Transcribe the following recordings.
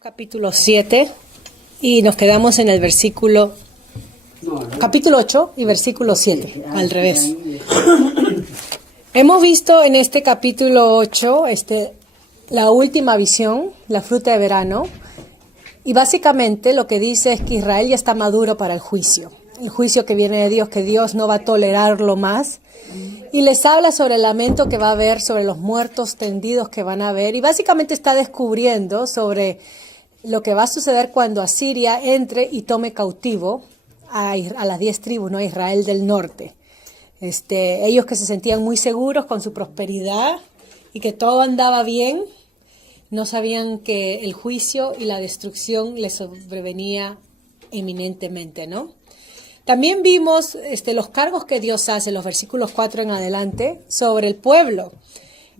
Capítulo 7 y nos quedamos en el capítulo 8 y versículo 7, al revés. Hemos visto en este capítulo 8 la última visión, la fruta de verano, y básicamente lo que dice es que Israel ya está maduro para el juicio que viene de Dios, que Dios no va a tolerarlo más. Y les habla sobre el lamento que va a haber, sobre los muertos tendidos que van a haber. Y básicamente está descubriendo sobre lo que va a suceder cuando Asiria entre y tome cautivo a las 10 tribus, ¿no? A Israel del norte. Ellos que se sentían muy seguros con su prosperidad y que todo andaba bien, no sabían que el juicio y la destrucción les sobrevenía eminentemente, ¿no? También vimos los cargos que Dios hace, los versículos 4 en adelante, sobre el pueblo.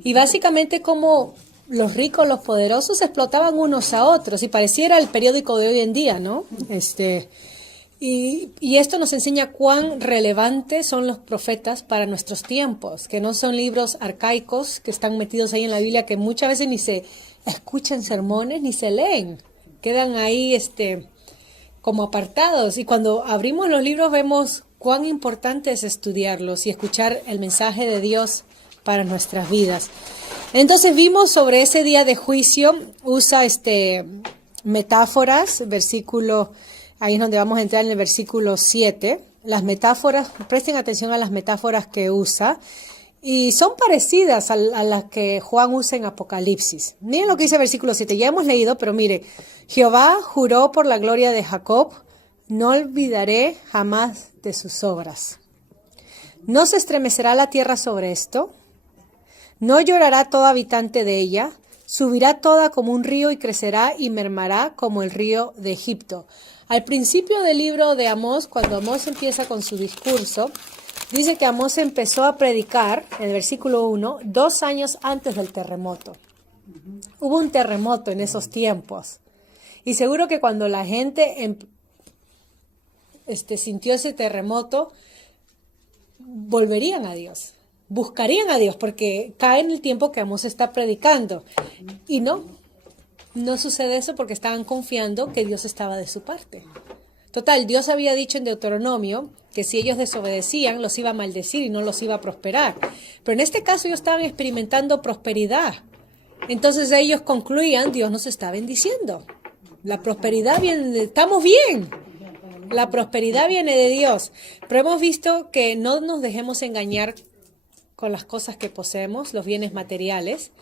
Y básicamente cómo los ricos, los poderosos, explotaban unos a otros. Y pareciera el periódico de hoy en día, ¿no? Y esto nos enseña cuán relevantes son los profetas para nuestros tiempos, que no son libros arcaicos que están metidos ahí en la Biblia, que muchas veces ni se escuchan sermones ni se leen. Quedan ahí como apartados, y cuando abrimos los libros vemos cuán importante es estudiarlos y escuchar el mensaje de Dios para nuestras vidas. Entonces vimos sobre ese día de juicio, usa metáforas, ahí es donde vamos a entrar en el versículo 7, las metáforas, presten atención a las metáforas que usa, y son parecidas a las que Juan usa en Apocalipsis. Miren lo que dice el versículo 7, ya hemos leído, pero mire, Jehová juró por la gloria de Jacob, no olvidaré jamás de sus obras. ¿No se estremecerá la tierra sobre esto? ¿No llorará todo habitante de ella? Subirá toda como un río y crecerá y mermará como el río de Egipto. Al principio del libro de Amós, cuando Amós empieza con su discurso, dice que Amós empezó a predicar, en el versículo 1, 2 años antes del terremoto. Hubo un terremoto en esos tiempos. Y seguro que cuando la gente sintió ese terremoto, volverían a Dios, buscarían a Dios, porque cae en el tiempo que Amós está predicando. Y no sucede eso porque estaban confiando que Dios estaba de su parte. Total, Dios había dicho en Deuteronomio que si ellos desobedecían, los iba a maldecir y no los iba a prosperar. Pero en este caso ellos estaban experimentando prosperidad. Entonces ellos concluían, Dios nos está bendiciendo. La prosperidad viene, estamos bien. La prosperidad viene de Dios. Pero hemos visto que no nos dejemos engañar con las cosas que poseemos, los bienes materiales,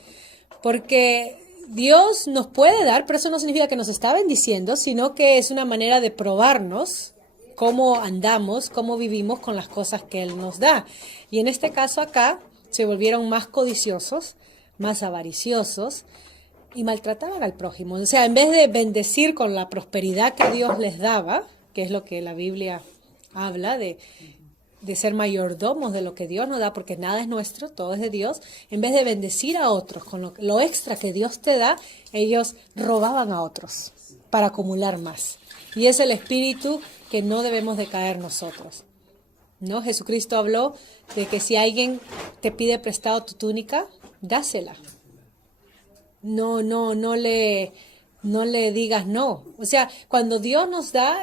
porque Dios nos puede dar, pero eso no significa que nos está bendiciendo, sino que es una manera de probarnos cómo andamos, cómo vivimos con las cosas que Él nos da. Y en este caso acá se volvieron más codiciosos, más avariciosos y maltrataban al prójimo. O sea, en vez de bendecir con la prosperidad que Dios les daba, que es lo que la Biblia habla de ser mayordomos de lo que Dios nos da, porque nada es nuestro, todo es de Dios, en vez de bendecir a otros con lo extra que Dios te da, ellos robaban a otros para acumular más. Y es el espíritu que no debemos de caer nosotros, ¿no? Jesucristo habló de que si alguien te pide prestado tu túnica, dásela. No le digas no. O sea, cuando Dios nos da,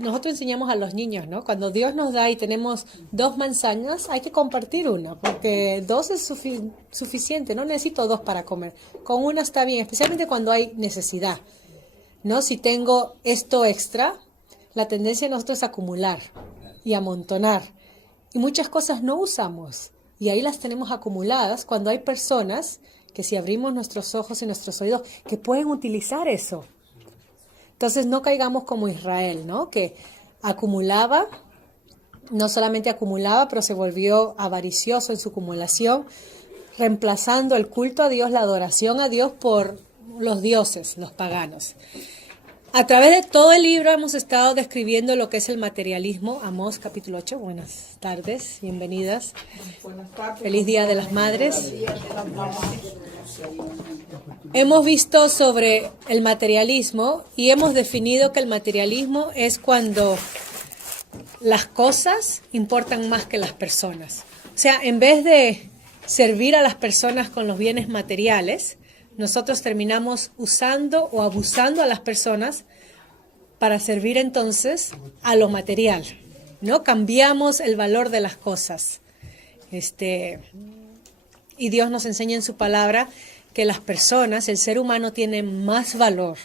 nosotros enseñamos a los niños, ¿no? Cuando Dios nos da y tenemos 2 manzanas, hay que compartir una, porque 2 es suficiente, no necesito 2 para comer. Con una está bien, especialmente cuando hay necesidad, ¿no? Si tengo esto extra, la tendencia de nosotros es acumular y amontonar. Y muchas cosas no usamos, y ahí las tenemos acumuladas cuando hay personas que si abrimos nuestros ojos y nuestros oídos, que pueden utilizar eso. Entonces no caigamos como Israel, ¿no? Que acumulaba, no solamente acumulaba, pero se volvió avaricioso en su acumulación, reemplazando el culto a Dios, la adoración a Dios por los dioses, los paganos. A través de todo el libro hemos estado describiendo lo que es el materialismo. Amós capítulo 8, buenas tardes, bienvenidas. Buenas tardes. Feliz Día de las Madres. Hemos visto sobre el materialismo y hemos definido que el materialismo es cuando las cosas importan más que las personas. O sea, en vez de servir a las personas con los bienes materiales, nosotros terminamos usando o abusando a las personas para servir entonces a lo material, ¿no? Cambiamos el valor de las cosas. Y Dios nos enseña en su palabra que las personas, el ser humano tiene más valor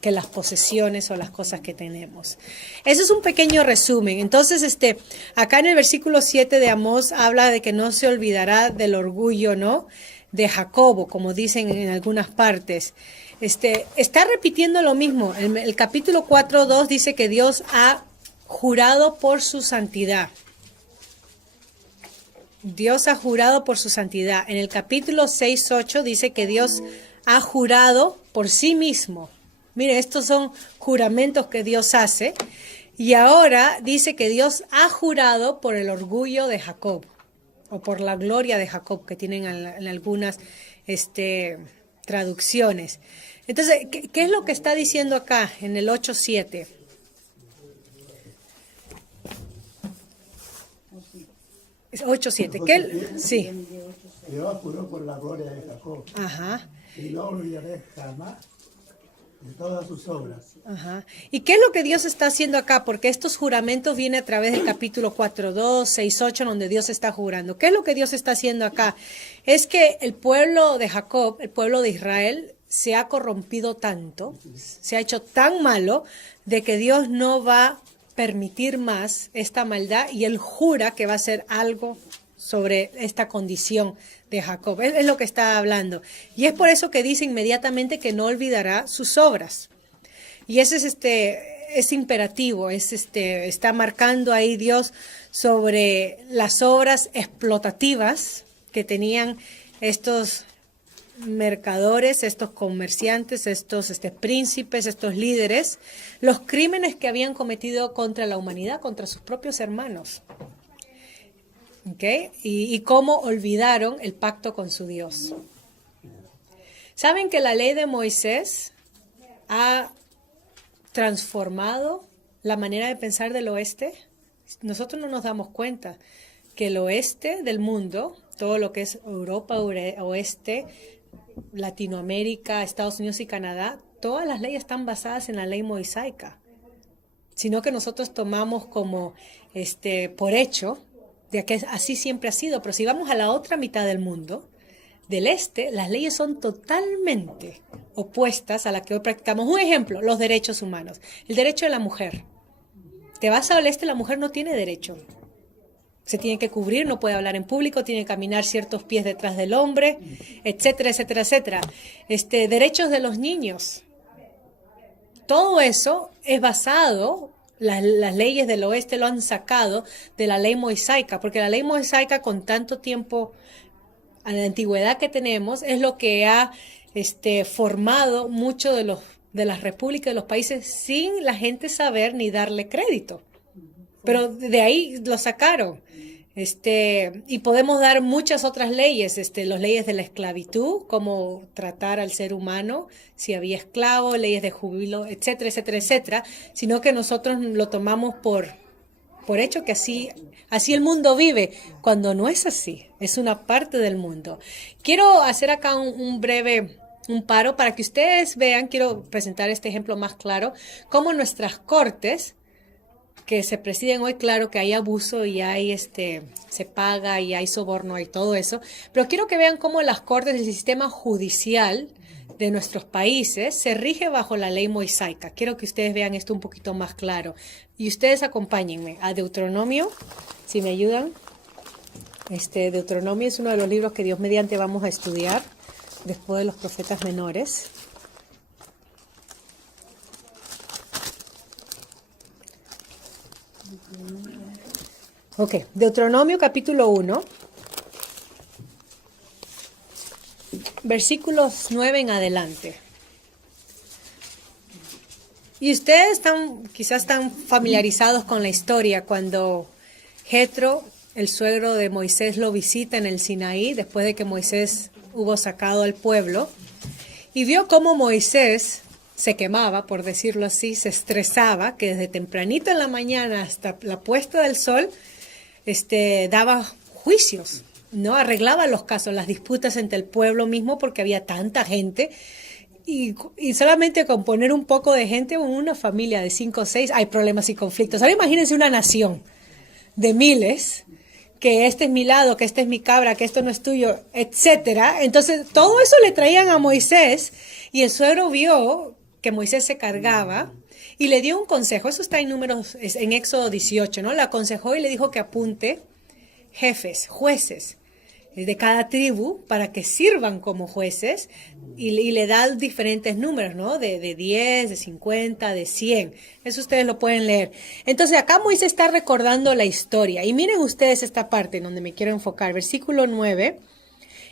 que las posesiones o las cosas que tenemos. Eso es un pequeño resumen. Entonces, acá en el versículo 7 de Amós habla de que no se olvidará del orgullo, ¿no?, de Jacobo, como dicen en algunas partes. Está repitiendo lo mismo. El capítulo 4:2 dice que Dios ha jurado por su santidad. Dios ha jurado por su santidad. En el capítulo 6:8 dice que Dios ha jurado por sí mismo. Mire, estos son juramentos que Dios hace. Y ahora dice que Dios ha jurado por el orgullo de Jacob, o por la gloria de Jacob, que tienen en algunas traducciones. Entonces, ¿qué es lo que está diciendo acá en el 8:7? Es 8:7. Sí. Jehová juró por la gloria de Jacob. Ajá. Y no olvidaré jamás de todas sus obras. Ajá. ¿Y qué es lo que Dios está haciendo acá? Porque estos juramentos vienen a través del capítulo 4:2, 6:8, donde Dios está jurando. ¿Qué es lo que Dios está haciendo acá? Es que el pueblo de Jacob, el pueblo de Israel, se ha corrompido tanto, se ha hecho tan malo, de que Dios no va a permitir más esta maldad, y Él jura que va a hacer algo sobre esta condición de Jacob. Es lo que está hablando. Y es por eso que dice inmediatamente que no olvidará sus obras. Y ese es imperativo, está marcando ahí Dios sobre las obras explotativas que tenían estos mercadores, estos comerciantes, estos príncipes, estos líderes, los crímenes que habían cometido contra la humanidad, contra sus propios hermanos. ¿Okay? Y cómo olvidaron el pacto con su Dios. ¿Saben que la ley de Moisés ha transformado la manera de pensar del oeste? Nosotros no nos damos cuenta que el oeste del mundo, todo lo que es Europa, oeste, Latinoamérica, Estados Unidos y Canadá, todas las leyes están basadas en la ley mosaica, sino que nosotros tomamos como por hecho de que así siempre ha sido. Pero si vamos a la otra mitad del mundo, del este, las leyes son totalmente opuestas a las que hoy practicamos. Un ejemplo, los derechos humanos. El derecho de la mujer. Te vas al este, la mujer no tiene derecho. Se tiene que cubrir, no puede hablar en público, tiene que caminar ciertos pies detrás del hombre, etcétera, etcétera, etcétera. Derechos de los niños. Todo eso es basado, las leyes del oeste lo han sacado de la ley mosaica, porque la ley mosaica, con tanto tiempo a la antigüedad que tenemos, es lo que ha formado mucho de las repúblicas, de los países, sin la gente saber ni darle crédito. Pero de ahí lo sacaron. Y podemos dar muchas otras leyes, las leyes de la esclavitud, cómo tratar al ser humano, si había esclavos, leyes de júbilo, etcétera, etcétera, etcétera, sino que nosotros lo tomamos por hecho que así el mundo vive, cuando no es así, es una parte del mundo. Quiero hacer acá un breve paro para que ustedes vean, quiero presentar este ejemplo más claro, cómo nuestras cortes que se presiden hoy, claro que hay abuso y hay se paga y hay soborno y todo eso, pero quiero que vean cómo las cortes, el sistema judicial de nuestros países se rige bajo la ley mosaica. Quiero que ustedes vean esto un poquito más claro. Y ustedes acompáñenme a Deuteronomio, si me ayudan. Deuteronomio es uno de los libros que Dios mediante vamos a estudiar después de los profetas menores. Ok, Deuteronomio capítulo 1, versículos 9 en adelante. Y ustedes quizás están familiarizados con la historia cuando Jetro, el suegro de Moisés, lo visita en el Sinaí después de que Moisés hubo sacado al pueblo, y vio cómo Moisés se quemaba, por decirlo así, se estresaba, que desde tempranito en la mañana hasta la puesta del sol daba juicios. ¿no? Arreglaba los casos, las disputas entre el pueblo mismo porque había tanta gente. Y solamente con poner un poco de gente en una familia de 5 o 6 hay problemas y conflictos. Ahora imagínense una nación de miles, que este es mi lado, que este es mi cabra, que esto no es tuyo, etcétera. Entonces todo eso le traían a Moisés y el suegro vio que Moisés se cargaba y le dio un consejo. Eso está en Éxodo 18, ¿no? Le aconsejó y le dijo que apunte jefes, jueces de cada tribu para que sirvan como jueces y le da diferentes números, ¿no? De 10, de 50, de 100. Eso ustedes lo pueden leer. Entonces acá Moisés está recordando la historia. Y miren ustedes esta parte en donde me quiero enfocar. Versículo 9.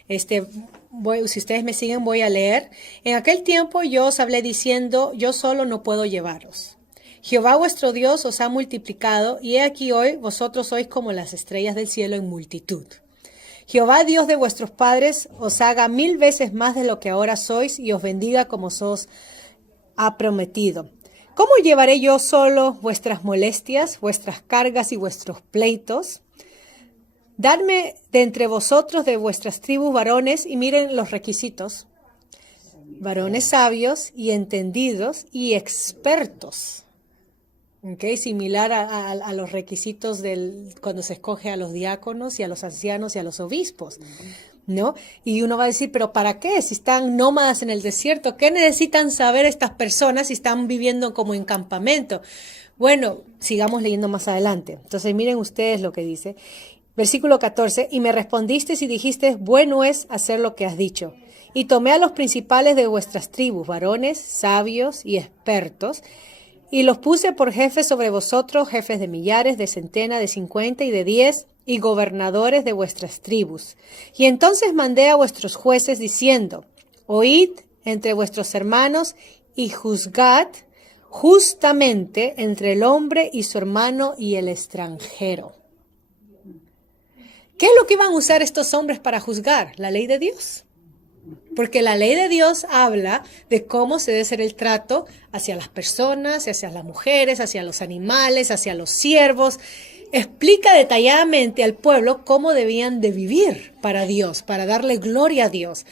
Si ustedes me siguen, voy a leer. En aquel tiempo yo os hablé diciendo, yo solo no puedo llevaros. Jehová vuestro Dios os ha multiplicado, y he aquí hoy vosotros sois como las estrellas del cielo en multitud. Jehová Dios de vuestros padres os haga 1000 veces más de lo que ahora sois y os bendiga como os ha prometido. ¿Cómo llevaré yo solo vuestras molestias, vuestras cargas y vuestros pleitos? Dadme de entre vosotros de vuestras tribus varones, y miren los requisitos, varones sabios y entendidos y expertos. Okay, similar a los requisitos cuando se escoge a los diáconos y a los ancianos y a los obispos, ¿no? Y uno va a decir, ¿pero para qué? Si están nómadas en el desierto, ¿qué necesitan saber estas personas si están viviendo como en campamento? Bueno, sigamos leyendo más adelante. Entonces miren ustedes lo que dice. Versículo 14, y me respondiste y dijiste, bueno es hacer lo que has dicho. Y tomé a los principales de vuestras tribus, varones, sabios y expertos, y los puse por jefes sobre vosotros, jefes de millares, de centena, de 50 y de 10, y gobernadores de vuestras tribus. Y entonces mandé a vuestros jueces diciendo, oíd entre vuestros hermanos y juzgad justamente entre el hombre y su hermano y el extranjero. ¿Qué es lo que iban a usar estos hombres para juzgar? La ley de Dios. Porque la ley de Dios habla de cómo se debe ser el trato hacia las personas, hacia las mujeres, hacia los animales, hacia los siervos. Explica detalladamente al pueblo cómo debían de vivir para Dios, para darle gloria a Dios.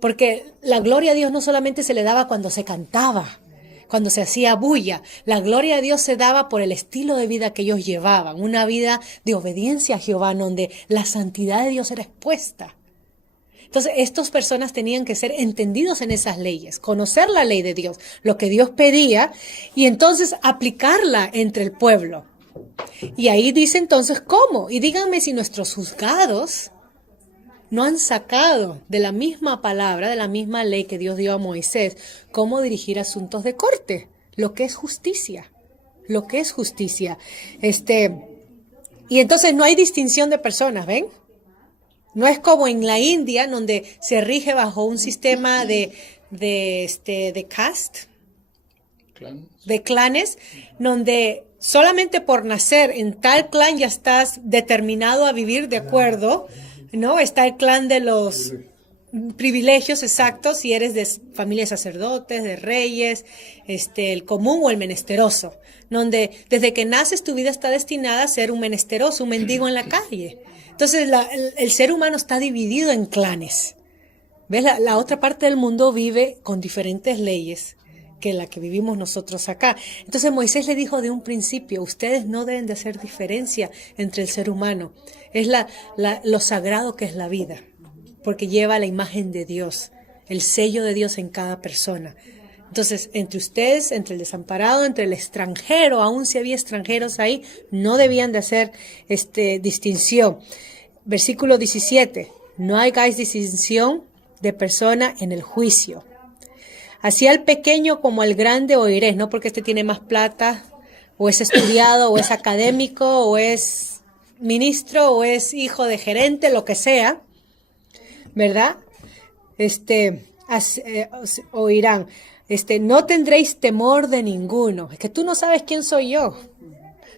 Porque la gloria a Dios no solamente se le daba cuando se cantaba, cuando se hacía bulla. La gloria a Dios se daba por el estilo de vida que ellos llevaban, una vida de obediencia a Jehová, donde la santidad de Dios era expuesta. Entonces, estas personas tenían que ser entendidos en esas leyes, conocer la ley de Dios, lo que Dios pedía, y entonces aplicarla entre el pueblo. Y ahí dice entonces, ¿cómo? Y díganme si nuestros juzgados no han sacado de la misma palabra, de la misma ley que Dios dio a Moisés, cómo dirigir asuntos de corte, lo que es justicia, lo que es justicia. Y entonces no hay distinción de personas, ¿ven? No es como en la India, donde se rige bajo un sistema de caste, de clanes, donde solamente por nacer en tal clan ya estás determinado a vivir de acuerdo, ¿no? Está el clan de los privilegios exactos, si eres de familia de sacerdotes, de reyes, el común o el menesteroso, donde desde que naces tu vida está destinada a ser un menesteroso, un mendigo en la calle. Entonces el ser humano está dividido en clanes. ¿Ves? La otra parte del mundo vive con diferentes leyes que la que vivimos nosotros acá. Entonces Moisés le dijo de un principio, ustedes no deben de hacer diferencia entre el ser humano. Es lo sagrado que es la vida, porque lleva la imagen de Dios, el sello de Dios en cada persona. Entonces, entre ustedes, entre el desamparado, entre el extranjero, aun si había extranjeros ahí, no debían de hacer distinción. Versículo 17, no hagáis distinción de persona en el juicio. Así al pequeño como al grande oiréis, no porque tiene más plata, o es estudiado, o es académico, o es ministro, o es hijo de gerente, lo que sea, ¿verdad? Oirán. No tendréis temor de ninguno. Es que tú no sabes quién soy yo.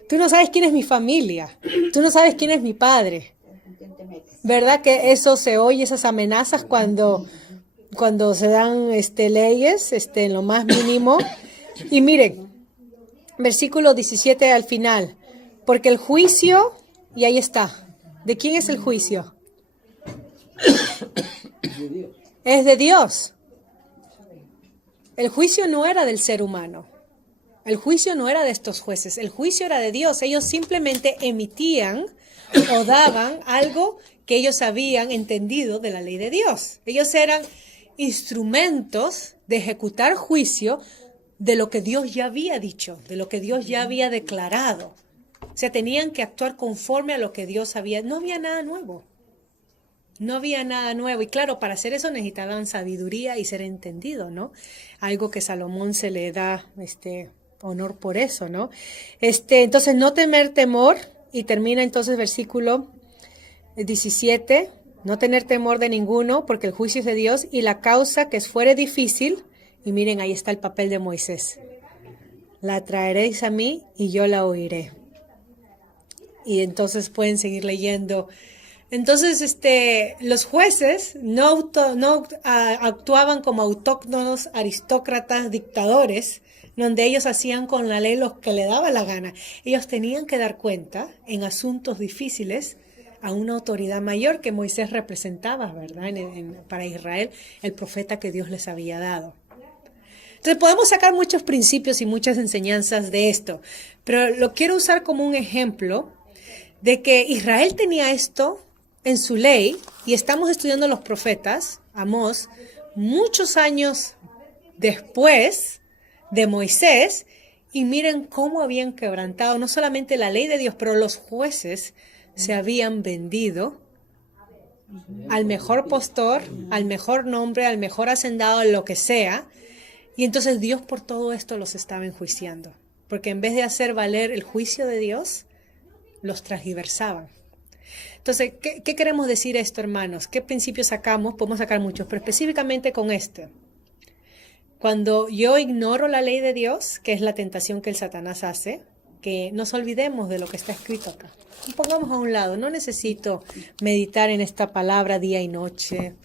Tú no sabes quién es mi familia. Tú no sabes quién es mi padre. ¿Verdad que eso se oye, esas amenazas cuando se dan leyes, en lo más mínimo? Y miren, versículo 17 al final. Porque el juicio, y ahí está. ¿De quién es el juicio? De Dios. Es de Dios. El juicio no era del ser humano. El juicio no era de estos jueces. El juicio era de Dios. Ellos simplemente emitían o daban algo que ellos habían entendido de la ley de Dios. Ellos eran instrumentos de ejecutar juicio de lo que Dios ya había dicho, de lo que Dios ya había declarado. O sea, tenían que actuar conforme a lo que Dios había. No había nada nuevo. No había nada nuevo. Y claro, para hacer eso necesitaban sabiduría y ser entendido, ¿no? Algo que Salomón se le da honor por eso, ¿no? Entonces, no temer temor. Y termina entonces versículo 17. No tener temor de ninguno, porque el juicio es de Dios. Y la causa que fuere difícil. Y miren, ahí está el papel de Moisés. La traeréis a mí y yo la oiré. Y entonces pueden seguir leyendo. Entonces, los jueces no actuaban como autóctonos, aristócratas, dictadores, donde ellos hacían con la ley lo que le daba la gana. Ellos tenían que dar cuenta en asuntos difíciles a una autoridad mayor que Moisés representaba, ¿verdad? Para Israel, el profeta que Dios les había dado. Entonces podemos sacar muchos principios y muchas enseñanzas de esto, pero lo quiero usar como un ejemplo de que Israel tenía esto en su ley, y estamos estudiando los profetas, Amós, muchos años después de Moisés, y miren cómo habían quebrantado no solamente la ley de Dios, pero los jueces se habían vendido al mejor postor, al mejor nombre, al mejor hacendado, lo que sea, y entonces Dios por todo esto los estaba enjuiciando, porque en vez de hacer valer el juicio de Dios, los transgiversaban. Entonces, ¿qué queremos decir esto, hermanos? ¿Qué principios sacamos? Podemos sacar muchos, pero específicamente con este. Cuando yo ignoro la ley de Dios, que es la tentación que el Satanás hace, que nos olvidemos de lo que está escrito acá. Pongamos a un lado, no necesito meditar en esta palabra día y noche.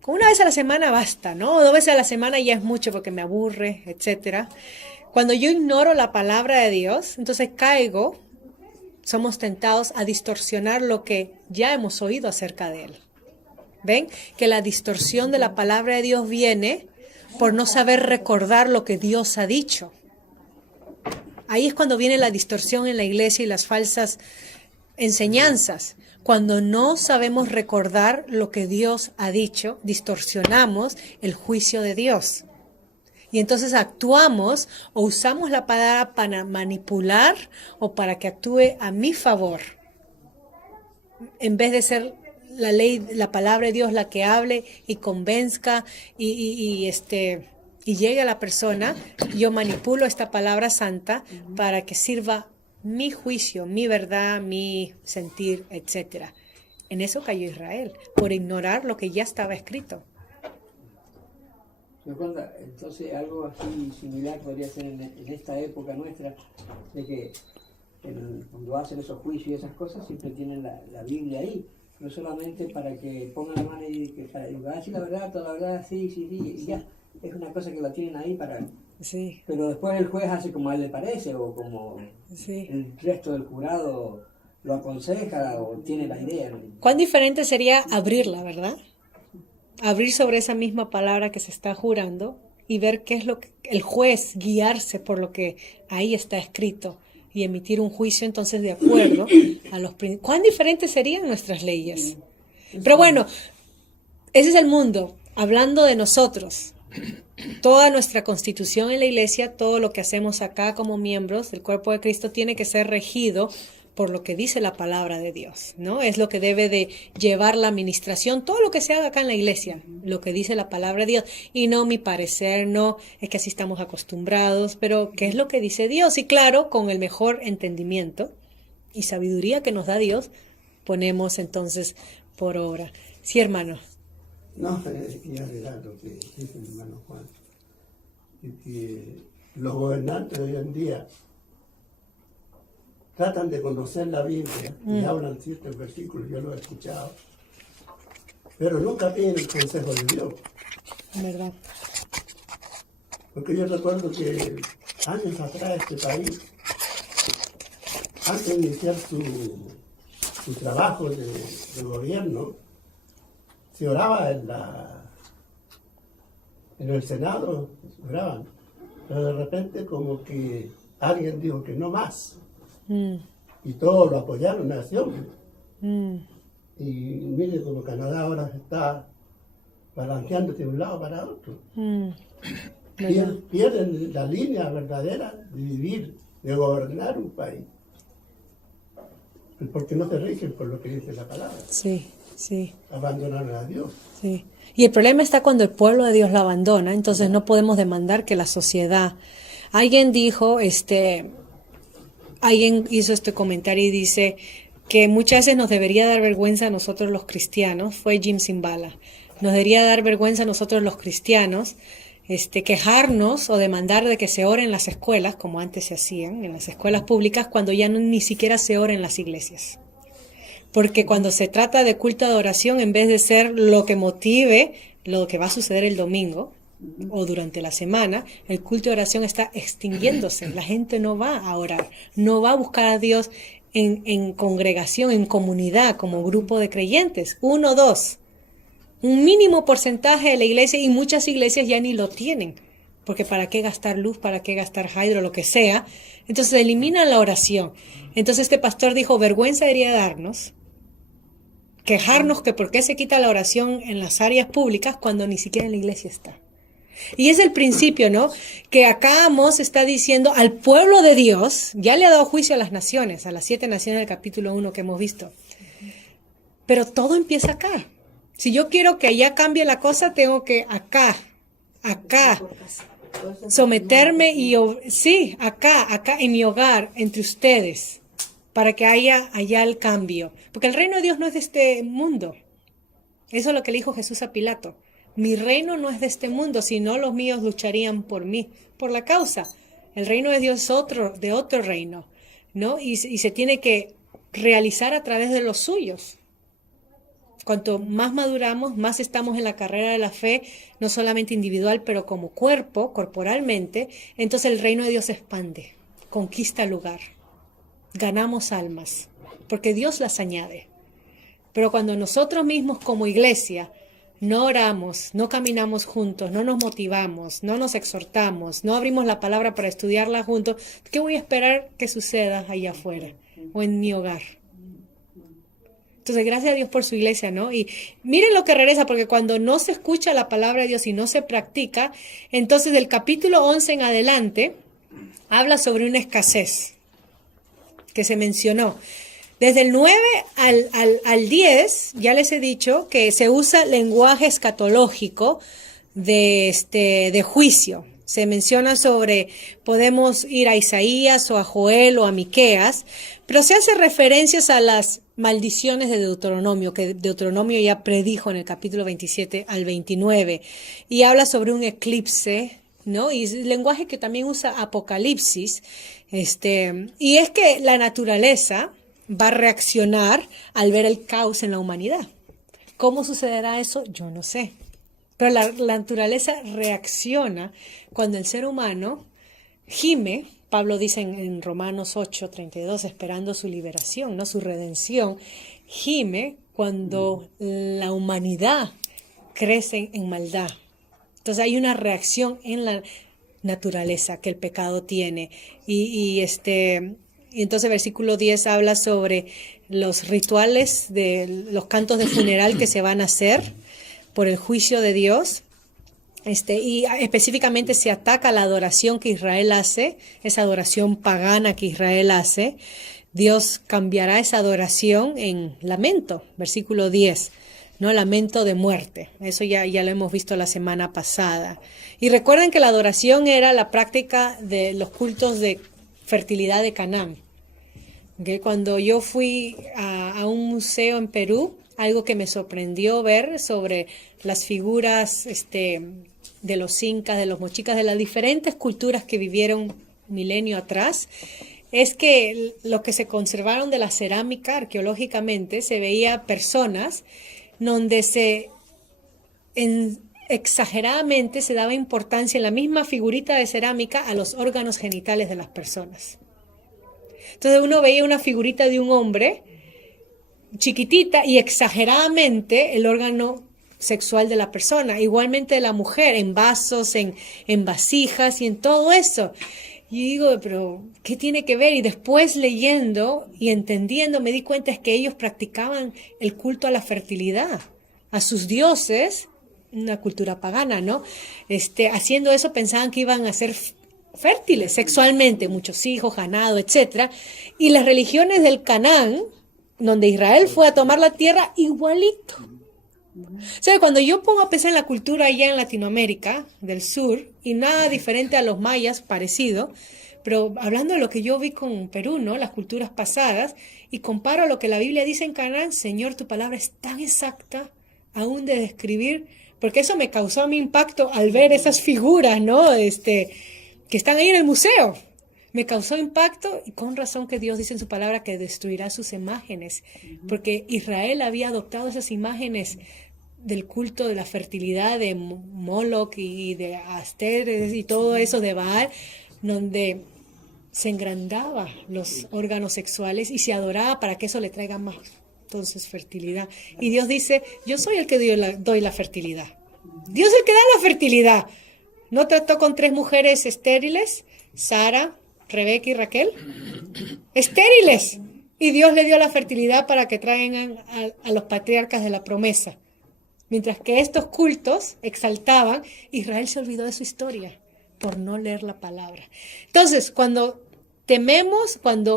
Con una vez a la semana basta, ¿no? 2 veces a la semana ya es mucho porque me aburre, etc. Cuando yo ignoro la palabra de Dios, entonces somos tentados a distorsionar lo que ya hemos oído acerca de Él. ¿Ven? Que la distorsión de la palabra de Dios viene por no saber recordar lo que Dios ha dicho. Ahí es cuando viene la distorsión en la iglesia y las falsas enseñanzas. Cuando no sabemos recordar lo que Dios ha dicho, distorsionamos el juicio de Dios. Y entonces actuamos o usamos la palabra para manipular o para que actúe a mi favor. En vez de ser la ley, la palabra de Dios la que hable y convenzca y llegue a la persona, yo manipulo esta palabra santa para que sirva mi juicio, mi verdad, mi sentir, etc. En eso cayó Israel, por ignorar lo que ya estaba escrito. Entonces algo así similar podría ser en esta época nuestra, de que cuando hacen esos juicios y esas cosas siempre tienen la Biblia ahí, no solamente para que pongan la mano y que para decir la verdad, toda la verdad, sí, y ya. Es una cosa que la tienen ahí para... Sí. Pero después el juez hace como a él le parece o como el resto del jurado lo aconseja o tiene la idea, ¿no? ¿Cuán diferente sería abrirla, verdad? Abrir sobre esa misma palabra que se está jurando y ver qué es lo que el juez, guiarse por lo que ahí está escrito y emitir un juicio entonces de acuerdo a los principios. ¿Cuán diferentes serían nuestras leyes? Pero bueno, ese es el mundo, hablando de nosotros. Toda nuestra constitución en la iglesia, todo lo que hacemos acá como miembros del cuerpo de Cristo tiene que ser regido por lo que dice la palabra de Dios, ¿no? Es lo que debe de llevar la administración, todo lo que se haga acá en la iglesia, lo que dice la palabra de Dios, y no mi parecer, no, es que así estamos acostumbrados, pero ¿qué es lo que dice Dios? Y claro, con el mejor entendimiento y sabiduría que nos da Dios, ponemos entonces por obra. Sí, hermano. No, quería agregar lo que dice mi hermano Juan, y que los gobernantes de hoy en día tratan de conocer la Biblia y hablan ciertos versículos, yo lo he escuchado, pero nunca piden el consejo de Dios. ¿Verdad? Porque yo recuerdo que años atrás este país, antes de iniciar su trabajo de gobierno, se oraba en el Senado, oraban, pero de repente como que alguien dijo que no más, y todos lo apoyaron, nación. Y mire como Canadá ahora está balanceándose de un lado para otro. Pierden la línea verdadera de vivir, de gobernar un país. Porque no se rigen por lo que dice la palabra. Sí, sí. Abandonaron a Dios. Sí. Y el problema está cuando el pueblo de Dios lo abandona, entonces no podemos demandar que la sociedad. Alguien dijo, alguien hizo este comentario y dice que muchas veces nos debería dar vergüenza a nosotros los cristianos, fue Jim Cymbala, nos debería dar vergüenza a nosotros los cristianos, quejarnos o demandar de que se ore en las escuelas, como antes se hacían, en las escuelas públicas, cuando ya ni siquiera se ora en las iglesias. Porque cuando se trata de culto de adoración, en vez de ser lo que motive lo que va a suceder el domingo o durante la semana, el culto de oración está extinguiéndose. La gente no va a orar, no va a buscar a Dios en congregación, en comunidad, como grupo de creyentes. 1, 2. Un mínimo porcentaje de la iglesia, y muchas iglesias ya ni lo tienen. Porque para qué gastar luz, para qué gastar hydro, lo que sea. Entonces eliminan la oración. Entonces este pastor dijo, vergüenza debería darnos quejarnos que por qué se quita la oración en las áreas públicas cuando ni siquiera en la iglesia está. Y es el principio, ¿no? Que acá Amós está diciendo al pueblo de Dios, ya le ha dado juicio a las naciones, a las 7 naciones del capítulo 1 que hemos visto. Pero todo empieza acá. Si yo quiero que allá cambie la cosa, tengo que acá, someterme y, sí, acá en mi hogar, entre ustedes, para que haya allá el cambio. Porque el reino de Dios no es de este mundo. Eso es lo que le dijo Jesús a Pilato. Mi reino no es de este mundo, sino los míos lucharían por mí, por la causa. El reino de Dios es de otro reino, ¿no? Y se tiene que realizar a través de los suyos. Cuanto más maduramos, más estamos en la carrera de la fe, no solamente individual, pero como cuerpo, corporalmente, entonces el reino de Dios se expande, conquista lugar. Ganamos almas, porque Dios las añade. Pero cuando nosotros mismos como iglesia no oramos, no caminamos juntos, no nos motivamos, no nos exhortamos, no abrimos la palabra para estudiarla juntos, ¿qué voy a esperar que suceda allá afuera o en mi hogar? Entonces, gracias a Dios por su iglesia, ¿no? Y miren lo que regresa, porque cuando no se escucha la palabra de Dios y no se practica, entonces del capítulo 11 en adelante, habla sobre una escasez que se mencionó. Desde el 9 al 10, ya les he dicho que se usa lenguaje escatológico de juicio. Se menciona sobre, podemos ir a Isaías o a Joel o a Miqueas, pero se hace referencias a las maldiciones de Deuteronomio, que Deuteronomio ya predijo en el capítulo 27 al 29, y habla sobre un eclipse, ¿no? Y es el lenguaje que también usa Apocalipsis, y es que la naturaleza va a reaccionar al ver el caos en la humanidad. ¿Cómo sucederá eso? Yo no sé. Pero la naturaleza reacciona cuando el ser humano gime. Pablo dice en Romanos 8:32, esperando su liberación, ¿no? Su redención, gime cuando la humanidad crece en maldad. Entonces hay una reacción en la naturaleza que el pecado tiene. Y entonces versículo 10 habla sobre los rituales de los cantos de funeral que se van a hacer por el juicio de Dios. Y específicamente se ataca la adoración que Israel hace, esa adoración pagana que Israel hace. Dios cambiará esa adoración en lamento, versículo 10, ¿no? Lamento de muerte. Eso ya lo hemos visto la semana pasada. Y recuerden que la adoración era la práctica de los cultos de fertilidad de Canaán. ¿Okay? Cuando yo fui a un museo en Perú, algo que me sorprendió ver sobre las figuras de los incas, de los mochicas, de las diferentes culturas que vivieron milenio atrás, es que lo que se conservaron de la cerámica arqueológicamente, se veía personas donde exageradamente se daba importancia en la misma figurita de cerámica a los órganos genitales de las personas. Entonces uno veía una figurita de un hombre chiquitita y exageradamente el órgano sexual de la persona, igualmente de la mujer, en vasos, en vasijas y en todo eso. Y digo, pero ¿qué tiene que ver? Y después leyendo y entendiendo me di cuenta es que ellos practicaban el culto a la fertilidad, a sus dioses, una cultura pagana, ¿no? Haciendo eso pensaban que iban a ser fértiles sexualmente, muchos hijos, ganado, etcétera. Y las religiones del Canaán, donde Israel fue a tomar la tierra, igualito. O sea, cuando yo pongo a pensar en la cultura allá en Latinoamérica del sur, y nada diferente a los mayas, parecido, pero hablando de lo que yo vi con Perú, ¿no? Las culturas pasadas, y comparo lo que la Biblia dice en Canaán, Señor, tu palabra es tan exacta, aún de describir, porque eso me causó mi impacto al ver esas figuras, ¿no? Que están ahí en el museo. Me causó impacto y con razón que Dios dice en su palabra que destruirá sus imágenes, porque Israel había adoptado esas imágenes del culto de la fertilidad de Moloch y de Aster y todo eso de Baal, donde se engrandaba los órganos sexuales y se adoraba para que eso le traiga más, entonces, fertilidad. Y Dios dice, yo soy el que doy la fertilidad. Dios es el que da la fertilidad. ¿No trató con 3 mujeres estériles? Sara, Rebeca y Raquel. Estériles. Y Dios le dio la fertilidad para que traigan a los patriarcas de la promesa. Mientras que estos cultos exaltaban, Israel se olvidó de su historia por no leer la palabra. Entonces, cuando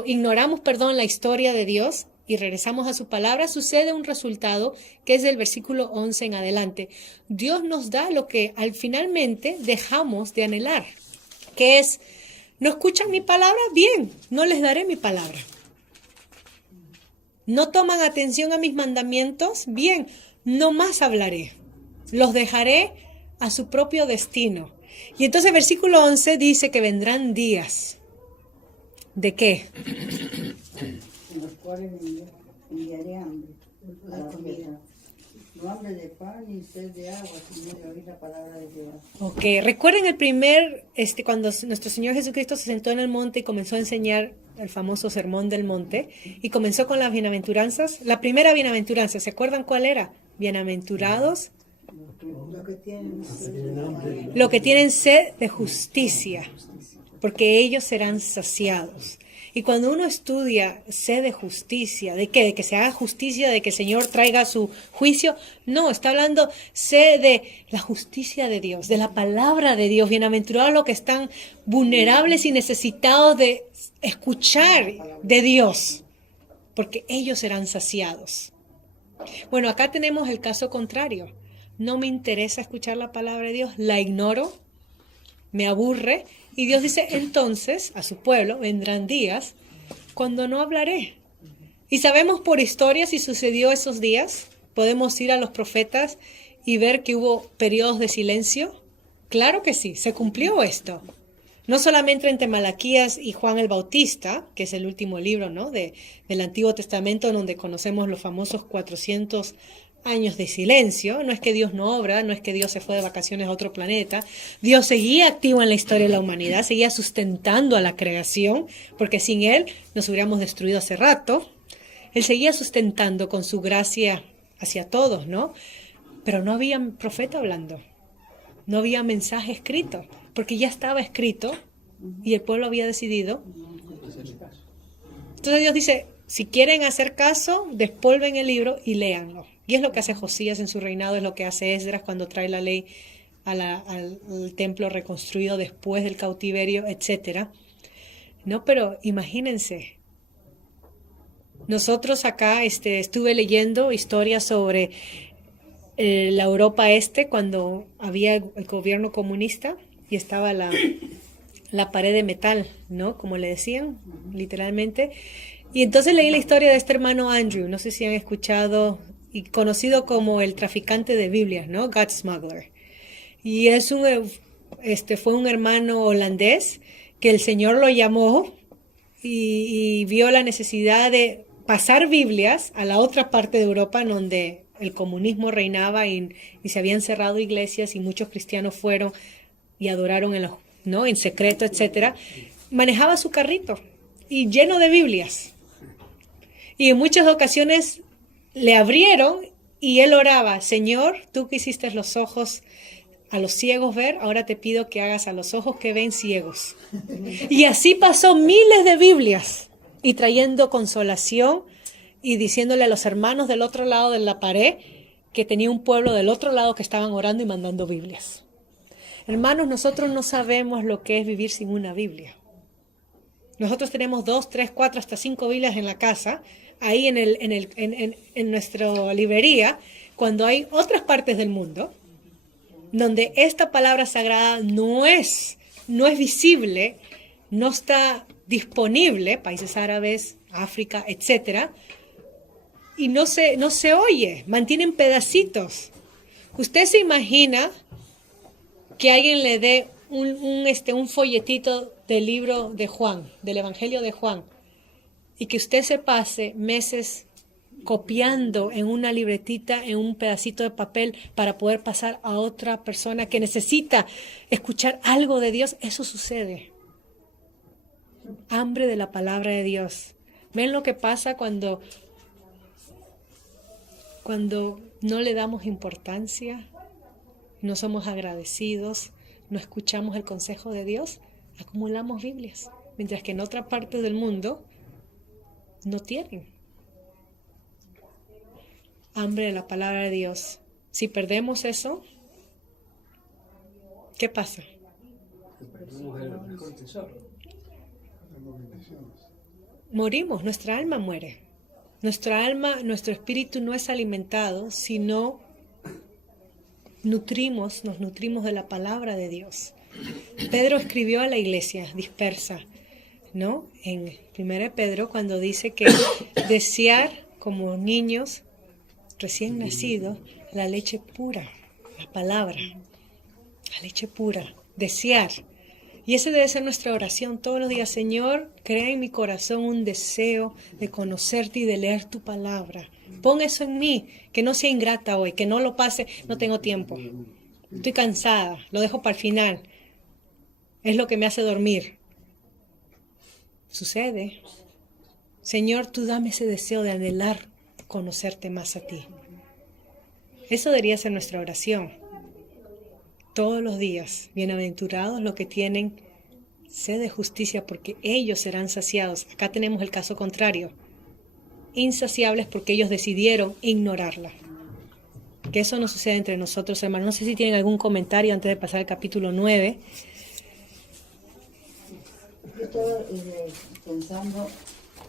ignoramos, la historia de Dios y regresamos a su palabra, sucede un resultado que es del versículo 11 en adelante. Dios nos da lo que finalmente dejamos de anhelar, que es, ¿no escuchan mi palabra? Bien, no les daré mi palabra. ¿No toman atención a mis mandamientos? Bien, no más hablaré. Los dejaré a su propio destino. Y entonces el versículo 11 dice que vendrán días. ¿De qué? En los cuales enviaré hambre a la tierra. No hambre de pan ni sed de agua, sino de oír la palabra de Jehová. Ok, recuerden cuando nuestro Señor Jesucristo se sentó en el monte y comenzó a enseñar el famoso sermón del monte y comenzó con las bienaventuranzas. La primera bienaventuranza, ¿se acuerdan cuál era? Bienaventurados lo que tienen sed de justicia, porque ellos serán saciados. Y cuando uno estudia sed de justicia, ¿de qué? ¿De que se haga justicia? ¿De que el Señor traiga su juicio? No, está hablando sed de la justicia de Dios, de la palabra de Dios. Bienaventurados los que están vulnerables y necesitados de escuchar de Dios, porque ellos serán saciados. Bueno, acá tenemos el caso contrario. No me interesa escuchar la palabra de Dios, la ignoro, me aburre. Y Dios dice, entonces, a su pueblo vendrán días cuando no hablaré. Y sabemos por historia si sucedió esos días. Podemos ir a los profetas y ver que hubo periodos de silencio. Claro que sí, se cumplió esto. No solamente entre Malaquías y Juan el Bautista, que es el último libro, ¿no? del Antiguo Testamento, donde conocemos los famosos 400 años de silencio. No es que Dios no obra, no es que Dios se fue de vacaciones a otro planeta. Dios seguía activo en la historia de la humanidad, seguía sustentando a la creación, porque sin Él nos hubiéramos destruido hace rato. Él seguía sustentando con su gracia hacia todos, ¿no? Pero no había profeta hablando, no había mensaje escrito, porque ya estaba escrito y el pueblo había decidido. Entonces Dios dice, si quieren hacer caso, despolven el libro y léanlo. Y es lo que hace Josías en su reinado, es lo que hace Esdras cuando trae la ley al templo reconstruido después del cautiverio, etc. No, pero imagínense, nosotros acá estuve leyendo historias sobre la Europa cuando había el gobierno comunista y estaba la pared de metal, ¿no? Como le decían, literalmente. Y entonces leí la historia de este hermano Andrew, no sé si han escuchado, y conocido como el traficante de Biblias, ¿no? God Smuggler. Y fue un hermano holandés que el Señor lo llamó y vio la necesidad de pasar Biblias a la otra parte de Europa donde el comunismo reinaba y se habían cerrado iglesias y muchos cristianos fueron y adoraron en secreto, etcétera. Manejaba su carrito y lleno de Biblias. Y en muchas ocasiones le abrieron Y él oraba, Señor, tú que hiciste los ojos a los ciegos ver, ahora te pido que hagas a los ojos que ven ciegos. Y así pasó miles de Biblias y trayendo consolación y diciéndole a los hermanos del otro lado de la pared que tenía un pueblo del otro lado que estaban orando y mandando Biblias. Hermanos, nosotros no sabemos lo que es vivir sin una Biblia. Nosotros tenemos 2, 3, 4, hasta 5 Biblias en la casa, ahí en nuestra librería, cuando hay otras partes del mundo donde esta palabra sagrada no es visible, no está disponible, países árabes, África, etcétera, y no se oye, mantienen pedacitos. ¿Usted se imagina que alguien le dé un folletito del libro de Juan, del Evangelio de Juan, y que usted se pase meses copiando en una libretita, en un pedacito de papel, para poder pasar a otra persona que necesita escuchar algo de Dios? Eso sucede. Hambre de la palabra de Dios. ¿Ven lo que pasa cuando no le damos importancia, no somos agradecidos, no escuchamos el consejo de Dios? Acumulamos Biblias, mientras que en otra parte del mundo no tienen hambre de la palabra de Dios. Si perdemos eso, ¿qué pasa? Perdemos el mejor tesoro. Morimos, nuestra alma muere. Nuestra alma, nuestro espíritu no es alimentado si no nos nutrimos de la palabra de Dios. Pedro escribió a la iglesia dispersa, ¿no? En 1 Pedro, cuando dice que desear como niños recién nacidos la leche pura, la palabra, la leche pura, desear. Y esa debe ser nuestra oración todos los días. Señor, crea en mi corazón un deseo de conocerte y de leer tu palabra. Pon eso en mí, que no sea ingrata hoy, que no lo pase, no tengo tiempo. Estoy cansada, lo dejo para el final. Es lo que me hace dormir. Sucede. Señor, tú dame ese deseo de anhelar conocerte más a ti. Eso debería ser nuestra oración. Todos los días, bienaventurados los que tienen sed de justicia, porque ellos serán saciados. Acá tenemos el caso contrario. Insaciables porque ellos decidieron ignorarla. Que eso no sucede entre nosotros, hermanos. No sé si tienen algún comentario antes de pasar al capítulo 9. Yo estaba pensando,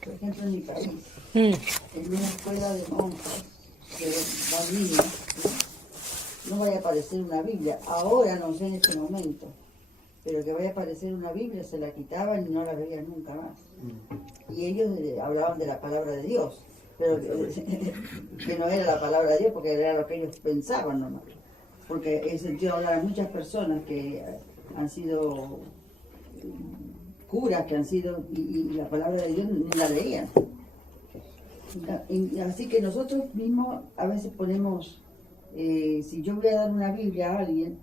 por ejemplo, en mi país, en una escuela de monjas, de Bambina, no vaya a aparecer una Biblia. Ahora no sé en este momento, pero que vaya a aparecer una Biblia, se la quitaban y no la veían nunca más. Y ellos hablaban de la palabra de Dios, pero que no era la palabra de Dios, porque era lo que ellos pensaban nomás. Porque he sentido hablar a muchas personas que han sido curas, que han sido, y la palabra de Dios ni la leían. Así que nosotros mismos a veces ponemos, si yo voy a dar una Biblia a alguien,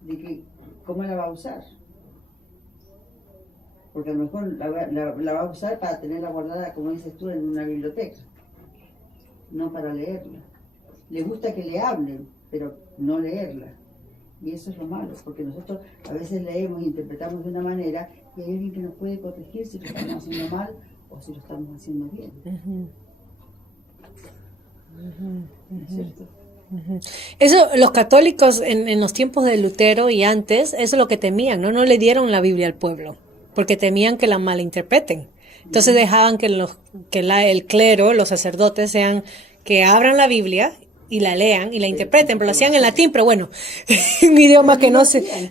de que ¿cómo la va a usar? Porque a lo mejor la va a usar para tenerla guardada, como dices tú, en una biblioteca, no para leerla. Le gusta que le hablen, pero no leerla. Y eso es lo malo, porque nosotros a veces leemos e interpretamos de una manera y hay alguien que nos puede corregir si lo estamos haciendo mal o si lo estamos haciendo bien. ¿Es cierto? Eso, los católicos en los tiempos de Lutero y antes, eso es lo que temían, ¿no? No le dieron la Biblia al pueblo, porque temían que la malinterpreten. Entonces dejaban que el clero, los sacerdotes, que abran la Biblia y la lean y la interpreten, pero lo hacían en latín, pero bueno, un idioma que no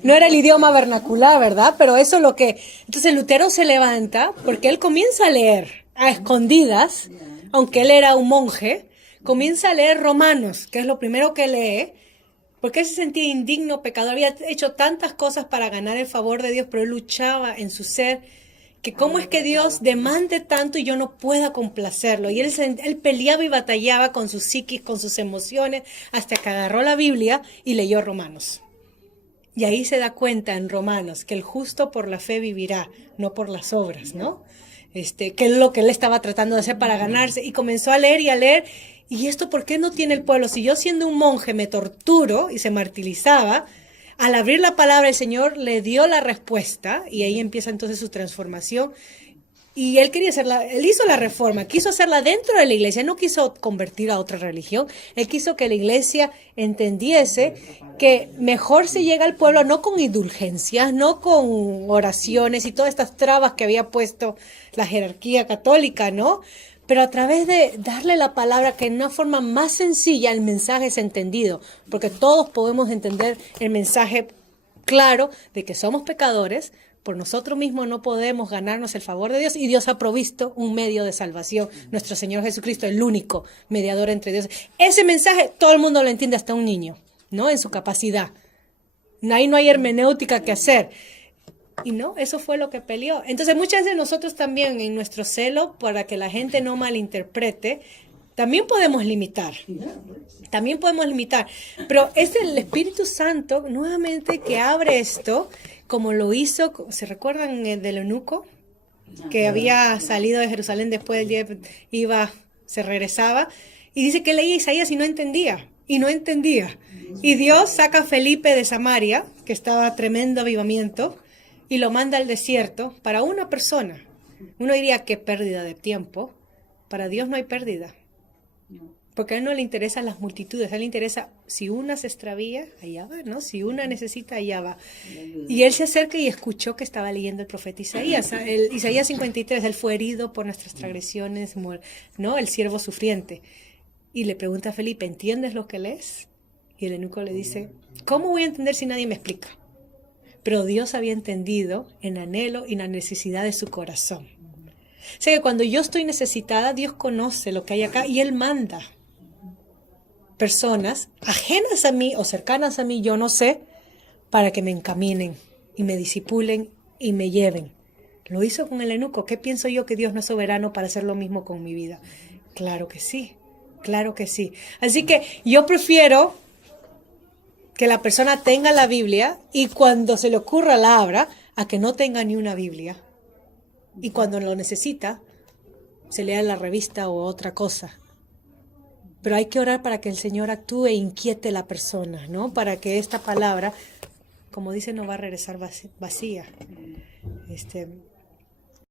era el idioma vernacular, ¿verdad? Pero eso es lo que... Entonces Lutero se levanta porque él comienza a leer a escondidas, aunque él era un monje, comienza a leer Romanos, que es lo primero que lee, porque él se sentía indigno, pecador, había hecho tantas cosas para ganar el favor de Dios, pero él luchaba en su ser, que cómo es que Dios demande tanto y yo no pueda complacerlo. Y él peleaba y batallaba con su psiquis, con sus emociones, hasta que agarró la Biblia y leyó Romanos. Y ahí se da cuenta en Romanos que el justo por la fe vivirá, no por las obras, ¿no? Que es lo que él estaba tratando de hacer para ganarse. Y comenzó a leer ¿Y esto por qué no tiene el pueblo? Si yo siendo un monje me torturo y se martirizaba, al abrir la palabra el Señor le dio la respuesta y ahí empieza entonces su transformación. Y él quería hacerla, él hizo la reforma, quiso hacerla dentro de la iglesia, no quiso convertir a otra religión, él quiso que la iglesia entendiese que mejor se llega al pueblo no con indulgencias, no con oraciones y todas estas trabas que había puesto la jerarquía católica, ¿no? Pero a través de darle la palabra que en una forma más sencilla el mensaje es entendido, porque todos podemos entender el mensaje claro de que somos pecadores, por nosotros mismos no podemos ganarnos el favor de Dios y Dios ha provisto un medio de salvación, nuestro Señor Jesucristo, el único mediador entre Dios. Ese mensaje todo el mundo lo entiende, hasta un niño, ¿no? En su capacidad. Ahí no hay hermenéutica que hacer. Y no, eso fue lo que peleó. Entonces muchas veces nosotros también en nuestro celo, para que la gente no malinterprete, también podemos limitar. También podemos limitar. Pero es el Espíritu Santo nuevamente que abre esto, como lo hizo, ¿se recuerdan del eunuco? Que había salido de Jerusalén después del día, se regresaba, y dice que leía Isaías y no entendía. Y no entendía. Y Dios saca a Felipe de Samaria, que estaba tremendo avivamiento, y lo manda al desierto para una persona. Uno diría que pérdida de tiempo. Para Dios no hay pérdida. Porque a él no le interesan las multitudes, a él le interesa si una se extravía, allá va, ¿no? Si una necesita, allá va. Y él se acerca y escuchó que estaba leyendo el profeta Isaías. Isaías 53, él fue herido por nuestras transgresiones, ¿no? El siervo sufriente. Y le pregunta a Felipe, ¿entiendes lo que lees? Y el eunuco le dice, ¿cómo voy a entender si nadie me explica? Pero Dios había entendido el anhelo y la necesidad de su corazón. O sea que cuando yo estoy necesitada, Dios conoce lo que hay acá y Él manda personas ajenas a mí o cercanas a mí, yo no sé, para que me encaminen y me disipulen y me lleven. Lo hizo con el eunuco. ¿Qué pienso yo que Dios no es soberano para hacer lo mismo con mi vida? Claro que sí, claro que sí. Así que yo prefiero que la persona tenga la Biblia y cuando se le ocurra la abra, a que no tenga ni una Biblia. Y cuando lo necesita, se lea la revista o otra cosa. Pero hay que orar para que el Señor actúe e inquiete a la persona, ¿no? Para que esta palabra, como dice, no va a regresar vacía.